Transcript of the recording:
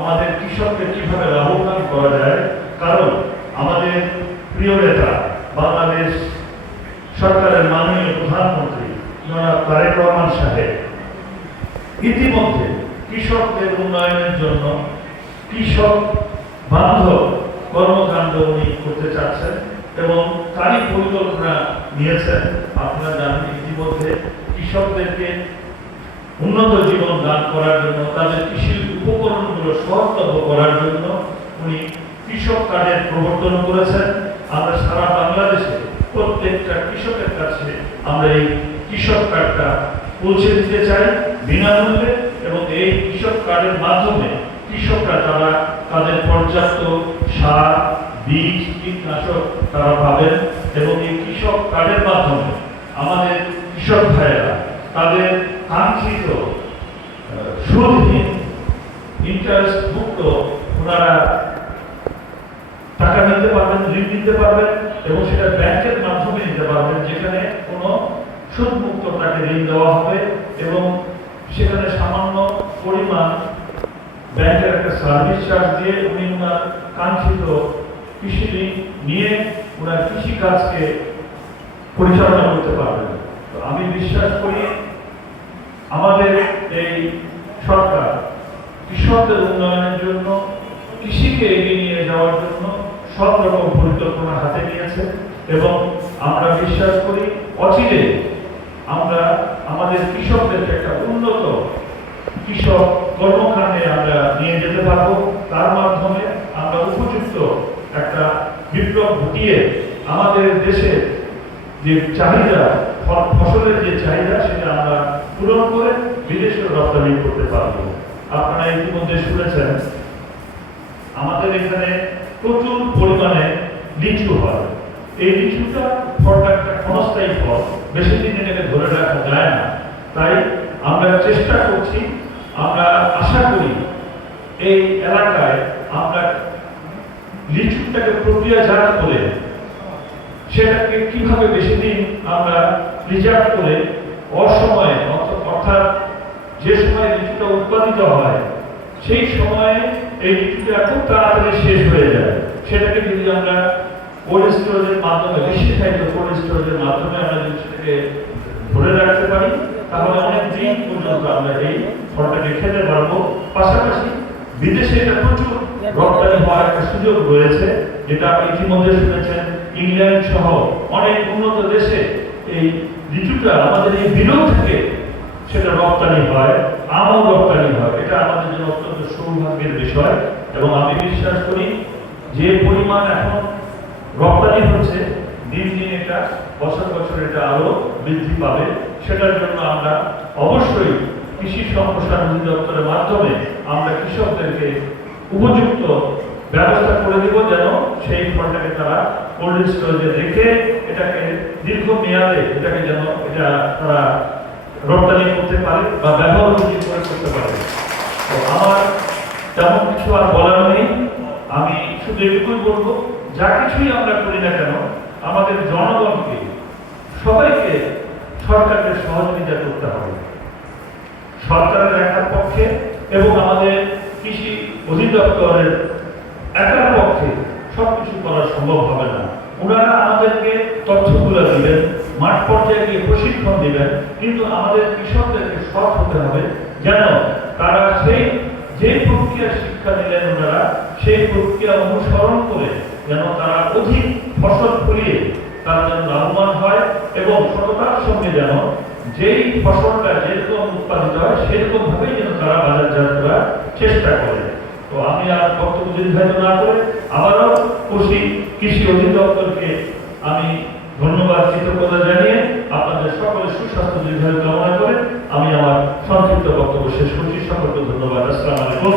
আমাদের কৃষককে কিভাবে লাভবান করা যায়, কারণ আমাদের প্রিয় নেতা বাংলাদেশ সরকারের মাননীয় প্রধানমন্ত্রী জনাব তারেক রহমান সাহেব ইতিমধ্যে কৃষকদের উন্নয়নের জন্য কৃষক বান্ধব কর্মকাণ্ড উনি করতে চাচ্ছেন এবং তারই পরিকল্পনা নিয়েছেন। আপনারা জানেন ইতিমধ্যে কৃষকদেরকে উন্নত জীবন দান করার জন্য, তাদের কৃষির উপকরণগুলো সহজলভ্য করার জন্য উনি কৃষক কার্ডের প্রবর্তন করেছেন। আমরা সারা বাংলাদেশে প্রত্যেকটা কৃষকের কাছে আমরা এই কৃষক কার্ডটা পৌঁছে দিতে চাই বিনামূল্যে, এবং এই কৃষক কার্ডের মাধ্যমে কৃষকরা তারা তাদের পর্যাপ্ত সার, বীজ, কীটনাশক তারা পাবেন এবং এই কৃষক কার্ডের মাধ্যমে আমাদের কৃষক ভাইয়েরা তাদের কাঙ্ক্ষিত সুদহীন ইন্টারেস্ট মুক্ত ওনারা টাকা নিতে পারবেন, ঋণ নিতে পারবেন এবং সেটা ব্যাংকের মাধ্যমে নিতে পারবেন, যেখানে কোনো সুদ মুক্ত তাকে ঋণ দেওয়া হবে এবং সেখানে সামান্য পরিমাণ ব্যাংকের একটা সার্ভিস চার্জ দিয়ে উনি ওনার কাঙ্ক্ষিত কৃষি ঋণ নিয়ে ওনার কৃষি কাজকে পরিচালনা করতে পারবেন। তো আমি বিশ্বাস করি আমাদের এই সরকার কৃষকদের উন্নয়নের জন্য, কৃষিকে এগিয়ে নিয়ে যাওয়ার জন্য সব রকম পরিকল্পনা হাতে নিয়েছে এবং আমরা বিশ্বাস করি অচিরে আমরা আমাদের কৃষকদেরকে একটা উন্নত কৃষক কর্মকাণ্ডে আমরা নিয়ে যেতে পারবো। তার মাধ্যমে আমরা উপযুক্ত একটা বিপ্লব ঘটিয়ে আমাদের দেশে যে চাহিদা, ফসলের যে চাহিদা, সেটা আমরা পূরণ করে বিদেশে রপ্তানি করতে পারবো। আপনারা ইতিমধ্যে শুনেছেন আমাদের এখানে প্রচুর পরিমাণে লিচু হয়। এই লিচুটা ফলটা একটা ক্ষণস্থায়ী ফল, বেশি দিন এটাকে ধরে রাখা যায় না। তাই আমরা চেষ্টা করছি, আমরা আশা করি এই এলাকায় আমরা লিচুটাকে প্রক্রিয়াজাত করে সেটাকে কিভাবে বেশি দিন আমরা রিজার্ভ করে অসময়ে, অর্থাৎ যে সময় লিচুটা উৎপাদিত হয় সেই সময়ে এই লিচুটা খুব তাড়াতাড়ি শেষ হয়ে যায়, সেটাকে যদি আমরা কোল্ড স্টোরেজের মাধ্যমে, বিশেষায়িত কোল্ড স্টোরেজের মাধ্যমে আমরা লিচুটাকে ধরে রাখতে পারি, তাহলে অনেক দিন পর্যন্ত আমরা এই ফলটাকে খেতে পারবো। পাশাপাশি বিদেশে এটা প্রচুর রপ্তানি হওয়ার একটা সুযোগ রয়েছে, যেটা আপনি ইতিমধ্যে শুনেছেন ইংল্যান্ড সহ অনেক উন্নত দেশে এই লিচুটা আমাদের এই বিরোধ থেকে সেটা রপ্তানি হয়, আমও রপ্তানি হয়। এটা আমাদের জন্য অত্যন্ত সৌভাগ্যের বিষয় এবং আমি বিশ্বাস করি যে পরিমাণ এখন রপ্তানি হচ্ছে, দিন দিন এটা বছর বছর এটা আরো বৃদ্ধি পাবে। সেটার জন্য আমরা অবশ্যই কৃষি সম্প্রসারণ অধিদপ্তরের মাধ্যমে আমরা কৃষকদেরকে উপযুক্ত ব্যবস্থা করে দেব, যেন সেই ফলটাকে তারা কোল্ড স্টোরেজে রেখে এটাকে দীর্ঘ মেয়াদে এটাকে যেন এটা তারা রপ্তানি করতে পারে বা ব্যবহার করতে পারে। তো আমার তেমন কিছু আর বলার নেই, আমি শুধু এটুকুই বলবো, যা কিছুই আমরা করি না কেন আমাদের জনগণকে, সবাইকে সরকারের সহযোগিতা করতে হবে। সরকারের একার পক্ষে এবং আমাদের কৃষি অধিদপ্তরের একার পক্ষে সবকিছু করা সম্ভব হবে না। ওনারা আমাদেরকে তথ্যগুলো দিবেন, মাঠ পর্যায়ে গিয়ে প্রশিক্ষণ দিবেন, কিন্তু আমাদের কৃষকদেরকে সৎ হতে হবে, যেন তারা সেই যে প্রক্রিয়া শিক্ষা দিলেন ওনারা সেই প্রক্রিয়া অনুসরণ করে যেন তারা অধিক ফসল ফলিয়ে তারা যেন লাভবান হয় এবং সততার সঙ্গে যেন যেই ফসলটা যেরকম উৎপাদিত হয় সেরকম ভাবেই যেন তারা বাজারজাত করার চেষ্টা করে। তো আমি আর বক্তব্য দীর্ঘায়িত না করে আবারও কৃষি অধিদপ্তরকে আমি ধন্যবাদ, কৃতজ্ঞতা জানিয়ে আপনাদের সকলের সুস্বাস্থ্য দীর্ঘায়ু কামনা করে আমি আমার সংক্ষিপ্ত বক্তব্য শেষ করছি। সকলকে ধন্যবাদ। আসসালামু আলাইকুম।